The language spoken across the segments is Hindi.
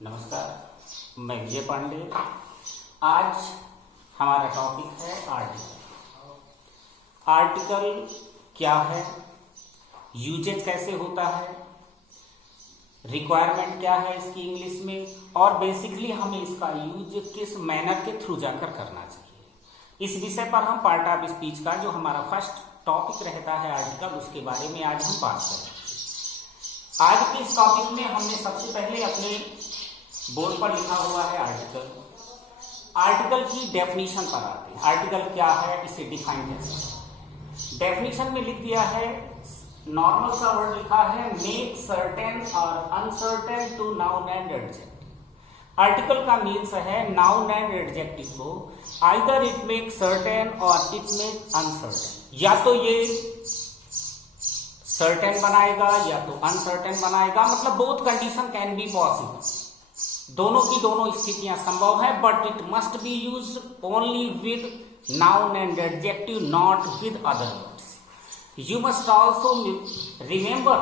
नमस्कार, मैं विजय पांडे। आज हमारा टॉपिक है आर्टिकल। आर्टिकल क्या है, यूजेज कैसे होता है, रिक्वायरमेंट क्या है इसकी इंग्लिश में, और बेसिकली हमें इसका यूज किस मैनर के थ्रू जाकर करना चाहिए। इस विषय पर हम पार्ट ऑफ स्पीच का जो हमारा फर्स्ट टॉपिक रहता है आर्टिकल, उसके बारे में आज हम बात करेंगे। आज के इस टॉपिक में हमने सबसे पहले अपने बोर्ड पर लिखा हुआ है आर्टिकल। आर्टिकल की डेफिनेशन पर आते हैं। आर्टिकल क्या है, इसे डिफाइन कैसे। डेफिनेशन में लिख दिया है, नॉर्मल सा वर्ड लिखा है, मेक सर्टेन और uncertain to noun and adjective. Article का मीन्स है नाउन एंड एडजेक्टिव को आइदर इट मेक सर्टेन और इट मेक अनसर्टेन। या तो ये सर्टेन बनाएगा या तो अनसर्टेन बनाएगा, मतलब both condition can be possible. दोनों की दोनों स्थितियां संभव है, but it must be used only with noun and adjective, not with other words. You must also remember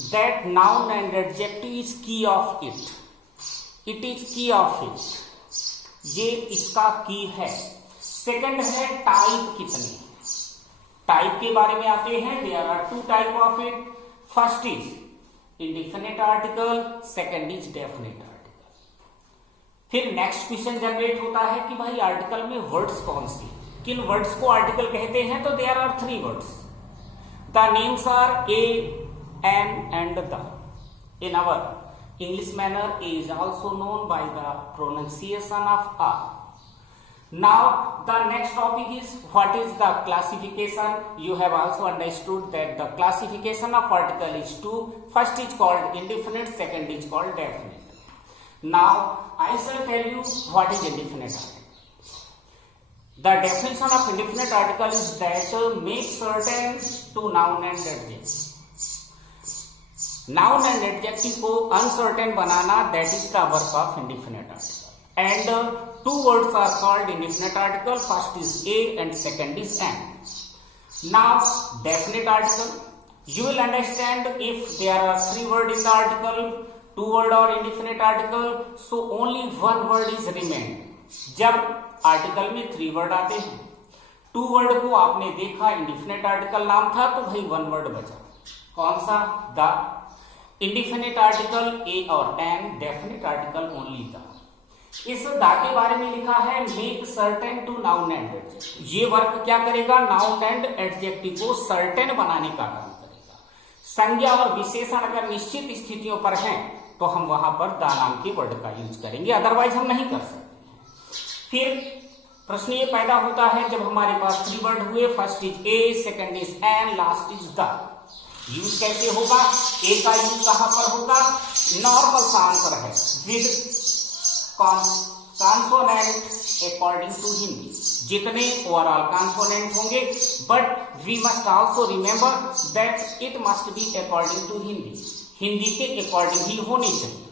that noun and adjective is की ऑफ इट। इट इज की ऑफ इट, ये इसका की है। सेकंड है टाइप कितने। टाइप के बारे में आते हैं। There are two type of it. First is indefinite article, second is definite article. फिर नेक्स्ट क्वेश्चन जनरेट होता है कि भाई आर्टिकल में वर्ड्स कौन सी, किन वर्ड्स को आर्टिकल कहते हैं। तो there are three words. The names are a, an and the. In our English manner, a is also known by the pronunciation of आ। Now the next topic is what is the classification. You have also understood that the classification of article is two. First is called indefinite, second is called definite. Now I shall tell you what is indefinite article. The definition of indefinite article is that make certain to noun and adjective. Noun and adjective को uncertain banana, that is the work of indefinite article. And two words are called indefinite article. First is a and second is an. Now definite article, you will understand if there are three words in the article, two word or indefinite article, so only one word is remained. जब आर्टिकल में थ्री वर्ड आते हैं, टू वर्ड को आपने देखा इंडिफिनिट आर्टिकल नाम था, तो भाई वन वर्ड बचा। कौन सा? द। इंडिफिनिट आर्टिकल ए और an, definite article only the. इस दा के बारे में लिखा है make certain to noun and adjective. ये वर्क क्या करेगा? नाउन एंड एडजेक्टिव को सर्टेन बनाने का काम करेगा। संज्ञा और विशेषण अगर निश्चित स्थितियों पर हैं तो हम वहां पर दा नाम के वर्ड का यूज करेंगे, अदरवाइज हम नहीं कर सकते। फिर प्रश्न ये पैदा होता है, जब हमारे पास थ्री वर्ड हुए, first is a, second is an, last is the, use कैसे होगा? ए का यूज कहां पर होगा? नॉर्मल सा आंसर है, with consonant according to Hindi. जितने ओवरऑल कॉन्सोनेंट होंगे, but we must also remember that it must be according to Hindi. Hindi के अकॉर्डिंग ही होनी चाहिए।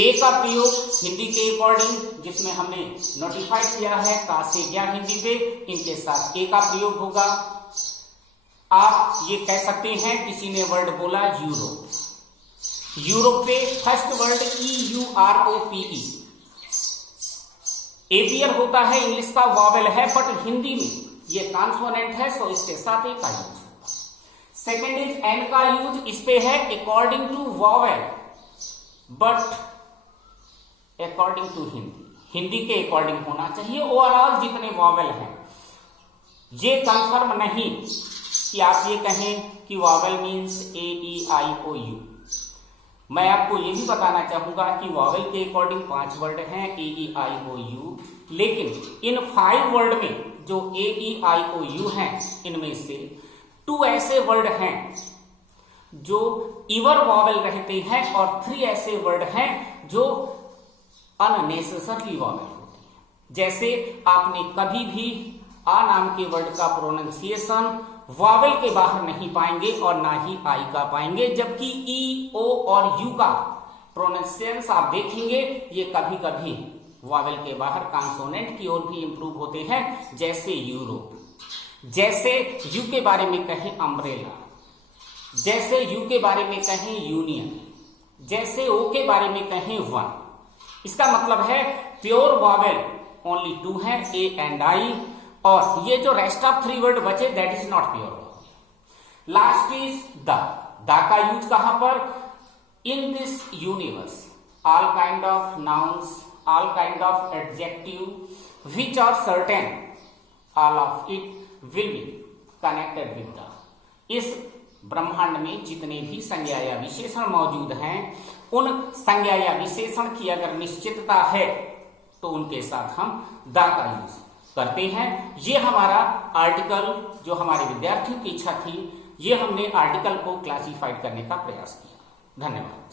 ए का प्रयोग हिंदी के अकॉर्डिंग, जिसमें हमने नोटिफाइड किया है का से ज्ञा हिंदी पे, इनके साथ ए का प्रयोग होगा। आप ये कह सकते हैं, किसी ने वर्ड बोला यूरोप, यूरोप पे फर्स्ट वर्ड EUROPE, एपियर होता है, इंग्लिश का वॉवेल है, बट हिंदी में ये कॉन्सोनेंट है, सो इसके साथ ए का यूज होगा। सेकेंड इज एन का यूज, इस पे है according to vowel, but according to Hindi, Hindi के अकॉर्डिंग होना चाहिए। ओवरऑल जितने वॉवेल हैं, ये कंफर्म नहीं कि आप ये कहें कि वॉवेल मीन्स AEIOU। मैं आपको ये भी बताना चाहूंगा कि वॉवेल के अकॉर्डिंग 5 वर्ड हैं AEIOU, लेकिन इन 5 वर्ड में जो AEIOU हैं, इनमें से 2 ऐसे वर्ड हैं जो इवर वॉवेल रहते हैं, और 3 ऐसे वर्ड हैं जो अननेसेसरी वॉवेल होती है। जैसे आपने कभी भी आ नाम के वर्ड का प्रोनाउंसिएशन वॉवेल के बाहर नहीं पाएंगे और ना ही आई का पाएंगे, जबकि ई, ओ और यू का प्रोनाउंसिएशन आप देखेंगे ये कभी कभी वॉवेल के बाहर कॉन्सोनेंट की ओर भी इंप्रूव होते हैं, जैसे यूरोप। जैसे यू के बारे में कहें अम्ब्रेला, जैसे यू के बारे में कहें यूनियन, जैसे ओ के बारे में कहें 1, इसका मतलब है प्योर वॉवेल ओनली 2 है, ए एंड आई, और ये जो रेस्ट ऑफ 3 वर्ड बचे that is not pure vowel. Last is the का यूज कहां पर? In this universe all kind of nouns, all kind of adjective which are certain, all of it will be connected with the. इस ब्रह्मांड में जितने भी संज्ञा या विशेषण मौजूद हैं उन संज्ञा या विशेषण की अगर निश्चितता है तो उनके साथ हम द का यूज करते हैं। ये हमारा आर्टिकल, जो हमारे विद्यार्थियों की इच्छा थी, ये हमने आर्टिकल को क्लासिफाइड करने का प्रयास किया। धन्यवाद।